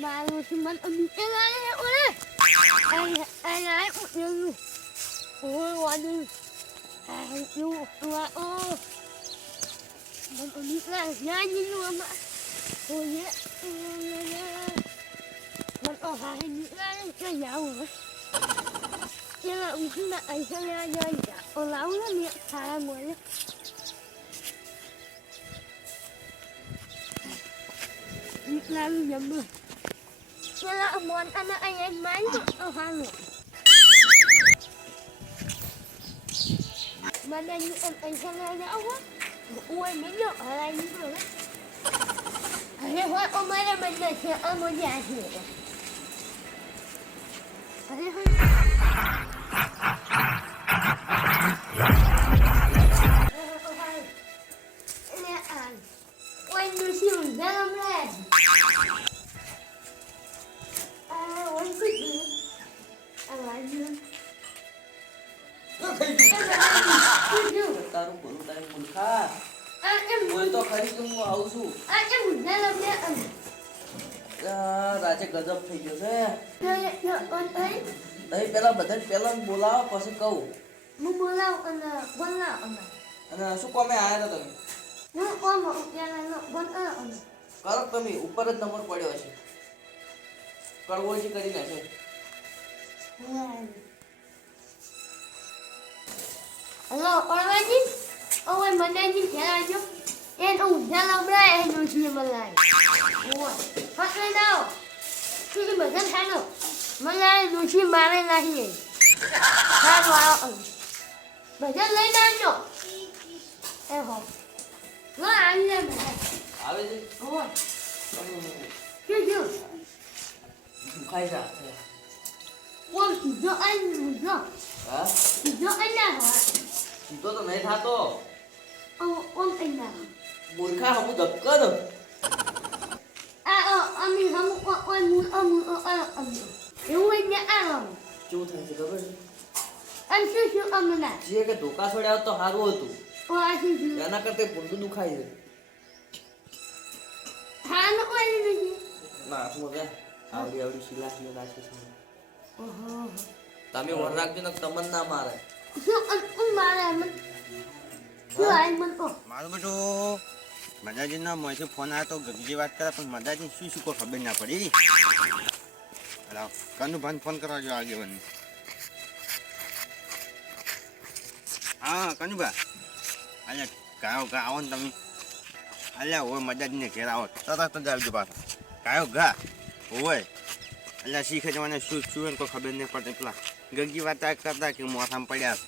Malu cuman emikiran ya oleh. Ay udah. Oh waduh. Ayo oh. Man emikiran nyanyi lu ama. Oh ya. Man oh hari emikiran kan jauh. Kira mungkin nak aisyah aja ya. Oh lalu ni saya boleh. Lalu nyambung. Kira amuan anak ayah main tu oh halu. Mana ni aisyah aja awak. Uai menyo hari ni tu lah. Ayah buat omanya mana siapa amun jadi. તારું બોલું તારે મૂર્ખા બોલ તો ખરી કે હું આવું છું રાજે ગજબ થઈ ગયો છે નહીં પેલા બધા પેલા બોલાવો પછી કહું અને શું કોમે આવ્યા હતા તમે કરો તમે ઉપર જ નંબર પડ્યો છે કડવોજી કરી નાખે Hello, Orlandi? Oh, I'm managing Hello. And oh, hello, Brian. And you're here, Malay. What? What right now? Sige ba? Saan ano? Malay, you're here, Malay, na here. Hello, ba? Saan lay na nyo? Eho. Nga, ano yan? આવે છે Oh. Sige. ખાઈ જા Wong, do ano? હા Do ano? સીધો તો નહીં થાતો Oh, Wong ano? મૂર્ખા હમું ધક્કર Ami kamu kok Yung niya કેવું થાય છે ખબર છે Ang susu na. જે કે ધોકા છોડ્યા હોત તો સારું હતું Wala susu. એના કરતા ભૂંડું દુખાય છે Ano ko ano niya? ના શું કે આવડી આવડી શીલા શીલા નાખે છે Oh. તમે વર રાખજો ને તમને ના મારે So, ang malaman. So, ay man ko. મારું બેટું મદાજીના મોંથી ફોન આવ્યો તો ગગજી વાત કરે પણ મદાજી શું શું કોઈ ખબર ના પડી હલો કનું ભાન ફોન કરવા જો આગેવાન હા કનુભા અલ્યા ગાયો ઘા આવો ને તમે અલ્યા હોય મદાજીને ઘેર આવો તરત જ આવજો પાછા ગાયો ઘા હોય અલ્યા શીખે જવાને શું શું એને કોઈ ખબર નહીં પડતી પેલા ગગજી વાત કરતા કે મોથામાં પડ્યા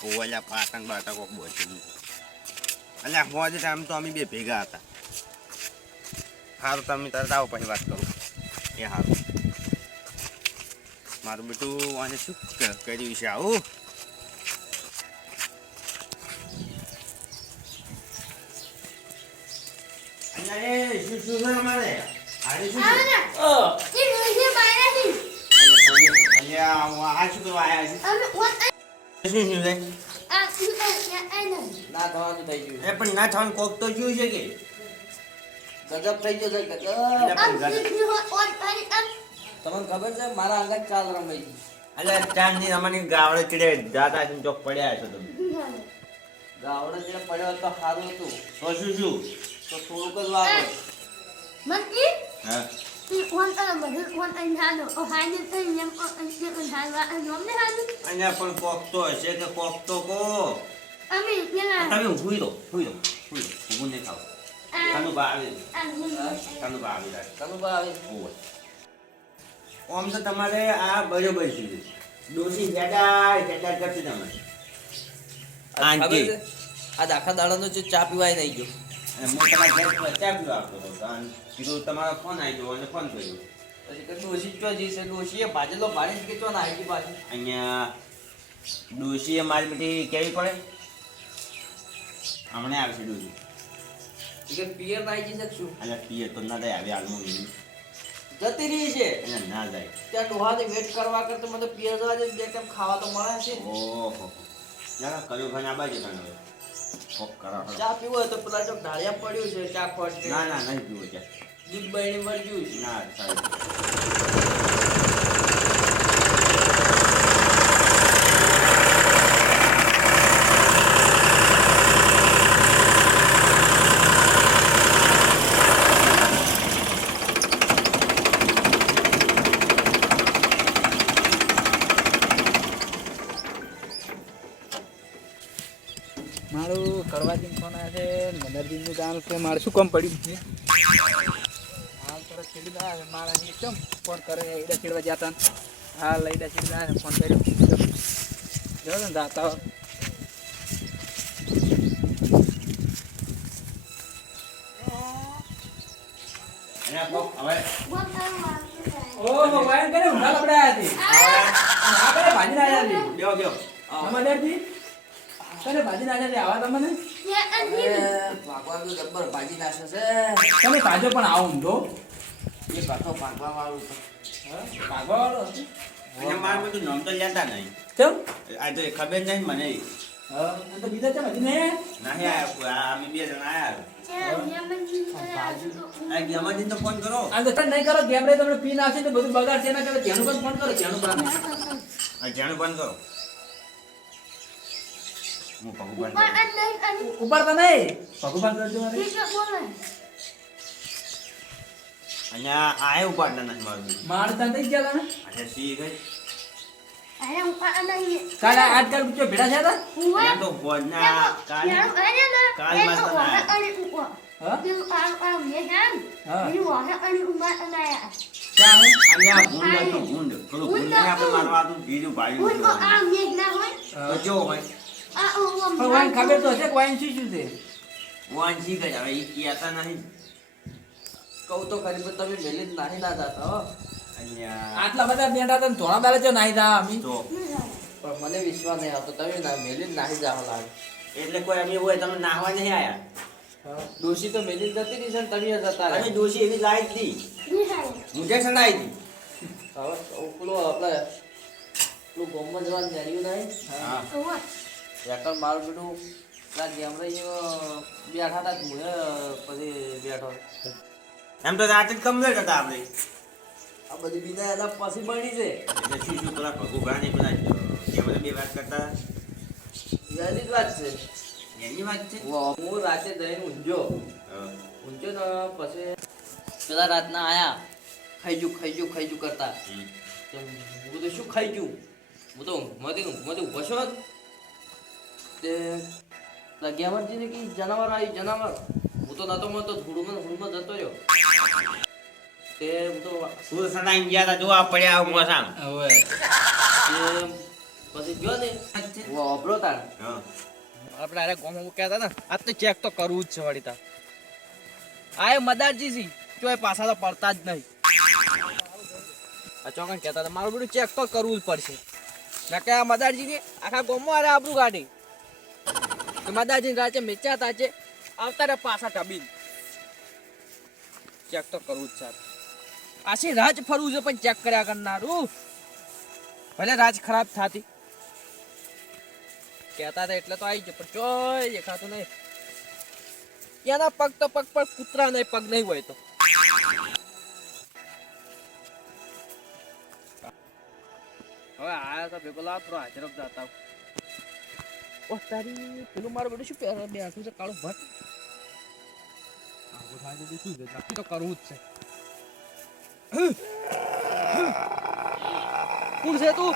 હોય અલ્યા પાટણ બાટા કોક બોચી અલ્યા હોજ ટાઈમ તો અમે બે ભેગા હતા સારું તમે તરત આવો પછી વાત કરું એ સારું મારું બેટું આને શું કર્યું છે આવું અલ્યા એ શું શું છે અમારે હારી શું અલ્યા આ શું કરવા આવ્યા છે શું શું છે ના થવાનું થઈ ગયું એ પણ ના થવાનું કોક તો જોયું છે કે ગજબ થઈ ગયો છે ગજબ તમને ખબર છે મારા અંગત ચાલ રમાઈ ગઈ અલ્યા ચાંદની અમારી ગાવડે ચડે દાદા ચોક પડ્યા છો તમે ગાવડે જે પડ્યો તો સારું હતું તો શું શું તો થોડુંક જ વાપરો Mati? હા Wan ay halo. O hanin ay niyam o ang siyan halo. Ang yom na halo. અહીંયા પણ કોક તો હશે કે કોક તો કો Ami, yan lang. તમે ઊભી રહો ઊભું નહીં થાવ કાનું બા આવી કાનું બા આવી જાય કનું ભાવે ઓય આમ તો તમારે આ બરોબર છે ડોસી હેડા કરતી તમે ખબર છે આ આખા દાડાનો જે ચા પીવાય નહીં ગયો હું તમારા ઘર પર ચા પીવા આવતો હતો અને કીધું તમારો ફોન આવી ગયો અને ફોન કર્યો પછી કે ડોશી ચો જઈશે ડોશીએ ભાજેલો ભાડી કે ચો ના આવી ગઈ પાછી અહીંયા ડોસીએ મારી બેટી કેવી પડે હમણાં આવશે ડોસી કે પિયર ના આવી જશે શું અલ્યા પીએ તો ના જાય આવી હાલમાં જતી રહી છે એટલે ના જાય ત્યાં ડોહાને વેટ કરવા કરતા મને પિયર જવા દે બે ટાઈમ ખાવા તો મળે છે ઓહો યાર કયો ભાઈ આ બાજુ કાનો કોક કરો હળો. ચા પીવો હોય તો પેલા જો ઢાળિયા પડ્યું છે ચા ખોટ છે. ના ના નહીં પીવો ચા. દૂધ બહેણી મળ્યું છે. ના સાહેબ. મારું કરવાથી ફોન આવે છે મદરજીનું કામ છે મારે શું કામ પડ્યું છે હાલ તરત છેડી દા મારા કેમ ફોન કરે ઈડા છેડવા જતા હાલ ઈડા છેડી દા ફોન કર્યો જો ને દાતા અહીંયા કોક હવે બોલ તારું ઓહો વાયન કરે ઊંધા કપડા આયા છે આ કરે ભાજી ના આયા છે બેહો બેહો. મદરજી કરે ભાજી ના આયા છે આવા તમને ભાગવાનું જબ્બર ભાજી નાશે છે. તમે ભાજો પણ આવો ઊંધો એ પાછો ભાગવા વાળું છે. ભાગવા વાળો અહીંયા મારું બધું નામ તો લેતા નહીં. ચમ આ તો ખબર નહીં મને. હા તો બીજા ચમ હજી ને નહીં આયા અમે 2 જણા આયા. આ ગેમાજીને તો ફોન કરો. આ તો નહીં કરો ગેમરે તમને પીન આવશે તો બધું બગાડશે એના કરે ધ્યાન પર ફોન કરો ધ્યાન પર આ જાણું બંધ કરો. હું પગું બંધ કરું. ઉપાડતા નહીં ભગવાન કરજો મારે અહીંયા આય ઉપાડતા નથી મારું. મારતા નહીં ગયા તમે આજે સી ગઈ. કાલે આજકાલ બીજો ભેડા છે તા અહીંયા તો ભોજના કાલ હા અહીંયા ભૂંડ હતો ભૂંડ. થોડું ભૂંડને આપણે મારવાનું બીજું ભાઈ તો જો હોય વાઈન ખબર તો હશે કે વાઈન શું છે વાંચી ગઈ હવે ઈ કહેતા નહીં. કહું તો ખરી પણ તમે મેલી જ નાહી ના જાતા હો. અહીંયા આટલા બધા બેઠા હતા થોડા દાડે જો નાઈ જા અમી તો પણ મને વિશ્વાસ નહીં આવતો તમે ના મેલી જ નાહી જાવ લાગે. એટલે કોઈ અમે હોય તમે નાહવા નહીં આયા. ડોશી તો મેલી જ જતી રહી છે ને તમે જતા અને રહ્યા. ડોશી એવી લાઈ હતી મુજે સડાઈ હતી. હવે પેલો આપણે પેલું ગોમમાં જવાનું નેર્યું નહીં. હા એકલ મારું બેટું પેલા ગેમરા બેઠા હતા જ હું પછી બેઠો. એમ તો રાત જ કમ્પ્લીટ હતા આપણે. આ બધી બીના એના પછી બની છે. એટલે શું શું પેલા ભગુભા ને પેલા એમાં બે વાત કરતા એની જ વાત છે. એની વાત છે. હું રાતે જઈને ઊંઝ્યો હા. ને પછી પેલા રાતના આયા ખાઈ જુ કરતા. હમ. તો હું તો શું ખાઈ ગયું હું તો ઊંઘમાંથી ઊભો છો જ. તે ગેમરજીને કે જનાવર આવ્યું જનાવર. હું તો નતો મળતો ધૂળમાં જતો રહ્યો. તે હું તો શું સડાઈ ગયા હતા જોવા પડ્યા આવું મોસામ. હવે તે પછી ગયો ને વાપરો તાર. હા આપણે અરે ગોમ કહેતા ને આ તો ચેક તો કરવું જ છે વળી તાર. આ મદારજી સી ચોય પાછા તો પડતા જ નહીં. આ ચોકન કહેતા હતા મારું બધું ચેક તો કરવું જ પડશે. ના કે આ મદારજી ને આખા ગોમમાં અરે આબરું કાઢી. તો મદારજી રાતે મેચ્યા હતા છે આવતા રે પાછા ટબીન. ચેક તો કરવું જ છે. આશી રાજ ફરવું છે પણ ચેક કર્યા કરનારું. ભલે રાજ ખરાબ થાતી કહેતા હતા એટલે તો આવી ગયો પણ ચોય દેખાતું નહીં. એના પગ તો પગ પર કૂતરા નહીં પગ નહીં હોય તો. હવે આયા તો ભેગો લાવ હાજર જતા. ઓ તારી પેલું મારું બધું શું બેઠું છે કાળું ભટ્ટ. આવું થાય તો શું છે નક્કી તો કરવું જ છે. કોણ છે તું?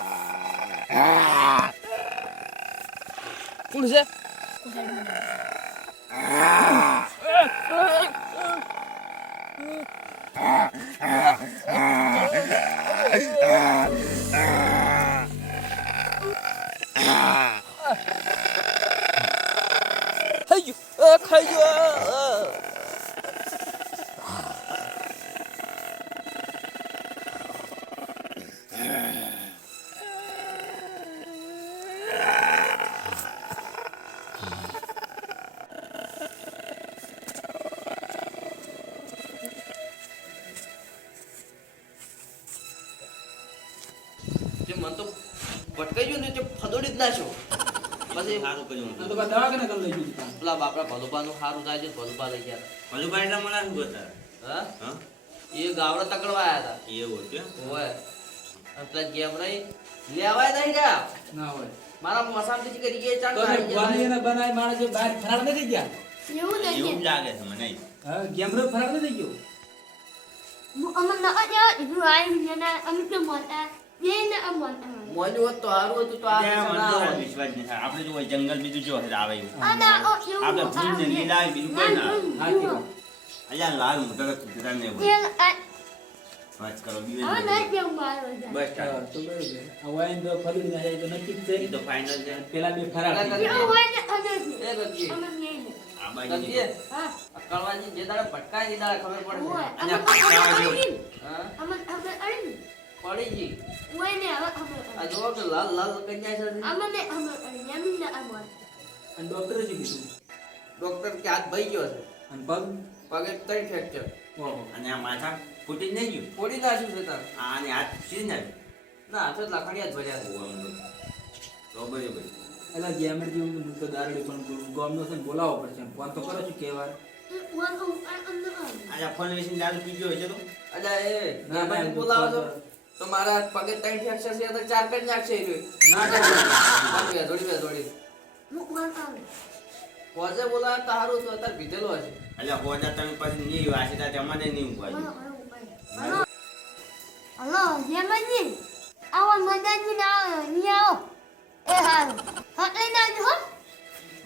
કોણ છે? ખાઈ ગયો. મન તો ભટકાઈ ગયું ને તે ફદોડી જ નાખ્યો. પછી સારું કર્યું. તો દવાખાને કરી લઈ ગયું પેલા બાપડા ભલુભાનું સારું થાય છે ભલુભા લઈ ગયા ભલુભાઈ એટલે મને શું બતાવે? હતા હા? એ ગાવડો તકડવા આયા હતા એવું હતું એમ? ઓય અને પેલા ગેમ રહી લેવાય નહીં રહ્યા ના હોય મારા મસામથી કરી ગયા ચાલ તો ભવાની એને બનાવી માણસ જે બહાર ફરાર નથી ગયા એવું એવું નહીં જ લાગે છે મને. હા ગેમરો ફરાર નથી ગયો અમે નકા ત્યાં ઇધું આવી ને અમે તો મોટા એને અમ મોટા મોન્યું હોત તો સારું હતું તો આ એટલે મને ના તો હોય. વિશ્વાસ નહીં થાય. આપણે જો હોય જંગલ બીજું જો હશે આવે એવું. આના ઓ એવું આપણે ભૂલ ને લીલા હોય બીજું કોઈ ના આવે. હા કે અલ્યા લાલ મોટા કૂતરા ને એ હોય. વાત કરો બીજું હવે નહીં. નહીં કેવું મારો જાય બસ ચાલો. હા, તો બરોબર આ વાઈન તો ફરી ના જાય તો નક્કી જ એ છે તો ફાઇનલ છે. પેલા બે ફરાર થઈ ગયા. એવું હોય ને અમે એ ગગજી અમે નહીં આ બાજુ ગગજી હા આ કળવાજી જે દાડે ભટકાય એ દાડે ખબર પડે હોય અને અમે પકડાવા અમે જેવું. હા અમે અડી પડી જી હોય ને હવે આ જોવો કે લાલ લાલ કન્યા છે અમે યમીન ના અમાર અને ડોક્ટરે શું કીધું ડોક્ટર કે હાથ ભાઈ ગયો છે અને પગ પગે ત્રણ ફ્રેક્ચર ઓહો અને આ માથા ફૂટી જ નહીં ગયું. ફોડી નાખ્યું છે તાર આ અને હાથ સીધ નાખ્યું. ના હાથ જ લાકડિયા જ ભર્યા છે. ઓમ તો. તો બરોબર. એલા ગેમર જેવું હું તો દારૂડી પણ ગામનો છે ને બોલાવવો પડશે ફોન તો કરો છું કેવાર વન અમને આ ફોન વેચીને દારૂ પી ગયો છે તો અલ્યા એ ના, ના, ના બોલાવો છો તો મારા પગે ત્રણ ફ્રેક્ચર છે તો ચાર કરી નાખશે એ રહ્યો. ના જોડી વન આવે પોજે બોલાવે તો સારું તો અત્યારે પીધેલો હશે અલ્યા હોજા તમે પછી નહીં વાસી તા તમારે નહીં હલો ઉપાડી. હલો હલો યમીન આવો મદાજી ના અહીં આવો એ હાલ હટલે ના જો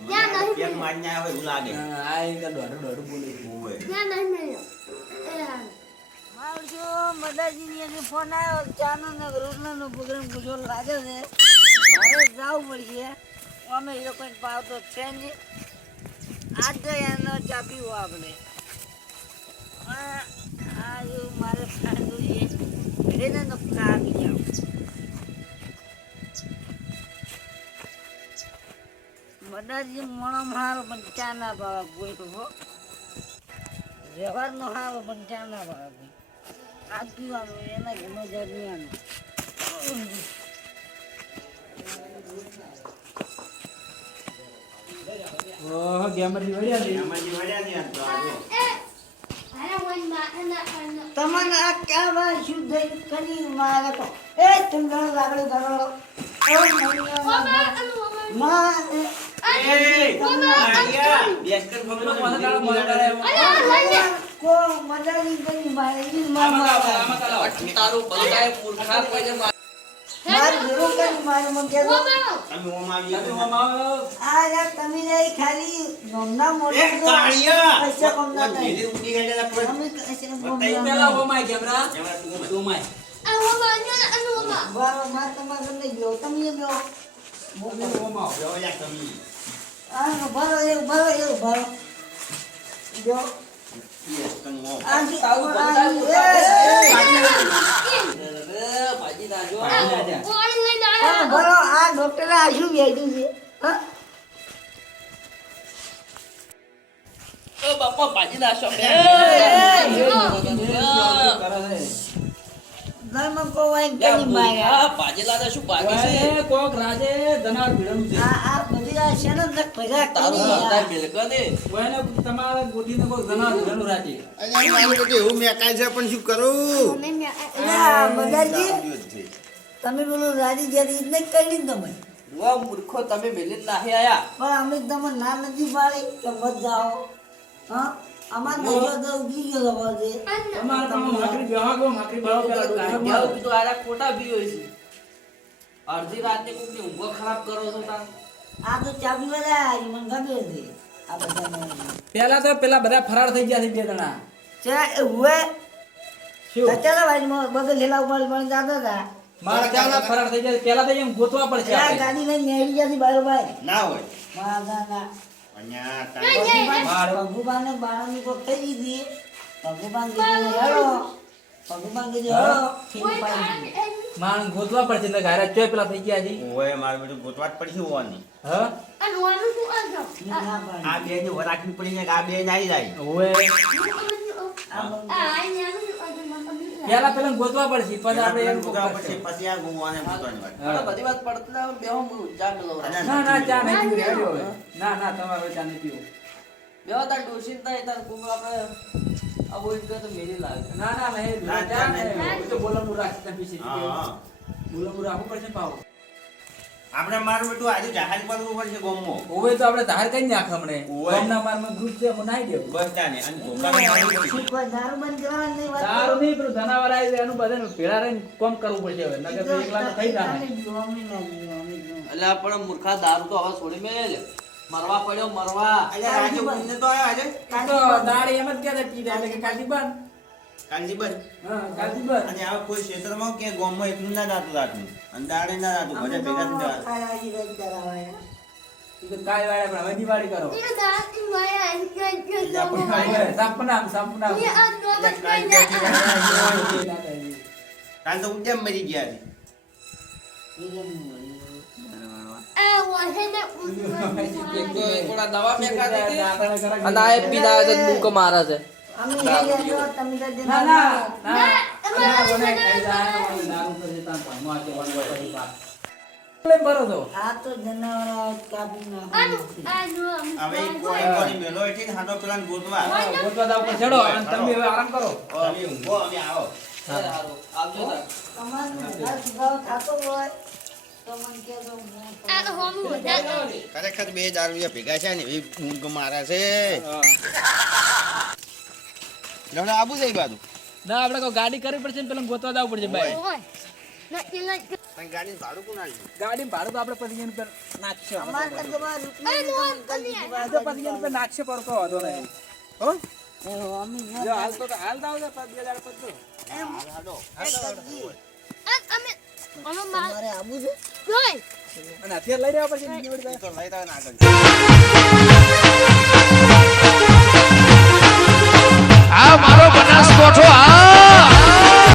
ત્યાં નહીં કેમ મારને આવે એવું લાગે. આ એક દોડું બોલે ઓય. ત્યાં નહીં એ હાલ મારું જો મદાજીની અંદર ફોન આવ્યો ચાનો ને રોટલાનો પ્રોગ્રામ પૂછો લાગે છે મારે જવું પડશે અમે એ લોકોને પાવતો છે નહીં આજ તો એનો ચા પીવો આપણે આ એવું મારે ખાધું છે એને તો કાપી જાવ મદાજી મોણો મારો પણ ચા ના ભાવે બોલ્યો હો વ્યવહારનો હાવ પણ ચા ના ભાવે આ પીવાનું એના ઘરનો જમીવાનું ઓહો ગેમર ની વળ્યા છે એમાંથી વળ્યા નહીં આ તો આ જો. અરે વન માં અને તમને આ ક્યાં વાર શું થયું કની મારે તો એ તમને લાગડે ધરો કો મદાની કની મારે ઈ મામા તારું બલદાય મૂર્ખા પગે માર ગુરુ કની મારે મન કે તમે ઓમ આવી ગયો. આ યાર તમે નહીં ખાલી નોમના મોટો એ કાળિયા. પૈસા કમ ના થાય ધીરે ઉડી ગયા હતા અમે પણ. કશે પેલા ઓમાય ગેમરા એમાં તું ઓમાય બારો માર તમારે તમને ગયો તમે ગયો ઓમાવ જો યા તમે. આ બારો એવું બારો ગયો યસ, તમે ઓમ. આજી તારું આજી ભાજી ના જો બરો આ ડોક્ટરે આ શું વેચ્યું છે હા એ બાપા ભાજી ના શો ધર્મ કો વાઈન કની માર્યા ભાજી લાદા શું ભાગી છે ઓય કોક રાજે ધનાર ભીડનું છે આ બધી આ શેનો ન પૈસા તારું કની બલદાય મિલકત ને ઓયને તમારા ગોઠીને કોક ધનાર ભીડનું રાજે અલ્યા મારું બધું એવું મેકાય છે પણ શું કરું? આ મદારજી ચાલ્યું જ છે. તમે બોલો રાજી જેરી જ નહીં કરી તમે વા મૂર્ખો તમે મિલિત નાહી આયા પણ અમે તમે ના નથી પાડી કે મત જાઓ હા અમાર નજો તો ઉગી ગયો તમારે તમારા પાસે માકરી બેહા ગો માકરી બાળો પેલા કાઢ્યા કીધું આરા ખોટા બી હોય છે અડધી રાતે કોકની ઊંઘો ખરાબ કરો છો તાર આ તો ચાબી વાળા મને ગમે છે આ બધા પેલા તો પેલા બધા ફરાર થઈ ગયા છે બે જણા ચા એ હુએ શું ચાલો ભાઈ બગલ હેલા ઉપર મને જાતો હતા મારા ચાલા ફરાર થઈ ગયા પેલા તો એમ ગોતવા પડશે આ આપણે ગાડી લઈને નેડી જતી બારો ભાઈ ના હોય. ના ના અહીંયા તારે ભગવાન બાળાની કોક થઈ ગઈ ભગવાન કીધું હેડો ભગવાન કીધું હેડો ખેલ પાડી માણ ગોતવા પડશે ને ઘરે ચોય પેલા થઈ ગયા છે ઓય મારું બધું ગોતવા જ પડશે હોવાની. હ ના પાડી આ બે ને વરાખી પડી જાય કે આ બે ને આવી જાય. ઓય આ પેલા પેલા ગોતવા પડશે પછી આપણે એમ પછી પછી આ ગુવાને પૂછવાની વાત. આપણે બધી વાત પડતી ના બેહો હું ચા મેલો ના ના ચા નહીં પીવું હેડો હવે. ના ના તમારે ચા નહીં પીવું. બેહો તાર ડોશી થાય તાર કુમ આપણે આ બોલ તો મેરી લાગે ના ના નહીં ના, ચા નહીં. નહીં તો બોલવાનું રાખી તમે પીસી હા. બોલવાનું રાખવું પડશે પાવ. આપણે મારું બેટું આજે જહાજ પડવું પડશે ગોમમાં. ઓવે તો આપણે ધાર કઈ નાખ હમણે ઓવે. ગામના મારમાં ગ્રુપ છે હું નાઈ દેવું. બસ તાને અને ધોકાને મારવું પડશે. કોઈ દારૂ બંધ કરવાની નહીં વાત દારૂ નહીં પેલું જનાવર આવી જાય એનું બધાને ભેળા રહીને કોમ કરવું પડશે હવે નકર તો એકલા તો થઈ જાય. એટલે આપણે મૂર્ખા દારૂ તો હવે છોડી મેલ મરવા પડ્યો મરવા અલ્યા રાજુ બંને તો આવ્યો આજે. તો દાડી એમ જ કહેતા પીધા એટલે કે કાઢી બંધ. કાલજી બંધ. હા કાઢી બંધ. અને આ કોઈ ક્ષેત્રમાં કે ગામમાં એકલું ના જાતું રાતનું. અને દાડે ના જાતું. બધા ભેગા થઈ જવાનું. ઈ તો કાઈ વાળા પણ હવે દિવાળી કરો. એ દાદી માયા આઈ ગઈ સાપનામ સાપનામ. એ આ નોબત કઈ કાલ તો ઉદ્યમ મરી ગયા છે. આ વહેને એક તો થોડા દવા મેકા દીધી અને આ પીધા છે બૂક મારે છે ના ના ના અમારા બનાય ખાઈ જાય દારૂ પર જતા પણ માં કે વન વન પાસ કેમ ભરો તો આ તો જનાવર કાપી આનું નાખો હવે ઈ કોઈ કોની મેલો એથી ને હાથો પેલા ગોતવા. ગોતવા દાવ પર ચડો અને તમે હવે આરામ કરો. તમે ઊંઘો અમે આવો. સારું આવજો તાર તમારો સુધારો થતો હોય તો મને કહેજો હું આ તો હોનું વધારે ખરેખર બે દારૂડિયા ભેગા છે ને એ ઊંઘ મારે છે. લવડા આબુ છે ઈ બાજુ. ના આપણે કોઈ ગાડી કરવી પડશે ને પેલા ગોતવા દાવ પડશે ભાઈ. હોય ના પેલા પણ ગાડીનું ભાડું કોણ આલ્યું? ગાડી ભાડું તો આપણે પછી એનું પર નાખશે અમાર તો બાર આ નો તો પછી એનું પર નાખશે પડતો હતો નહીં હો અમે જો હાલ તો હાલ દાવ દે 2000 પછી હાલો. અમે અમે માર તમારે આબુ છે જોઈ અને અત્યારે લઈ રહ્યા પછી ઈ તો લઈ તાવ ને આગળ.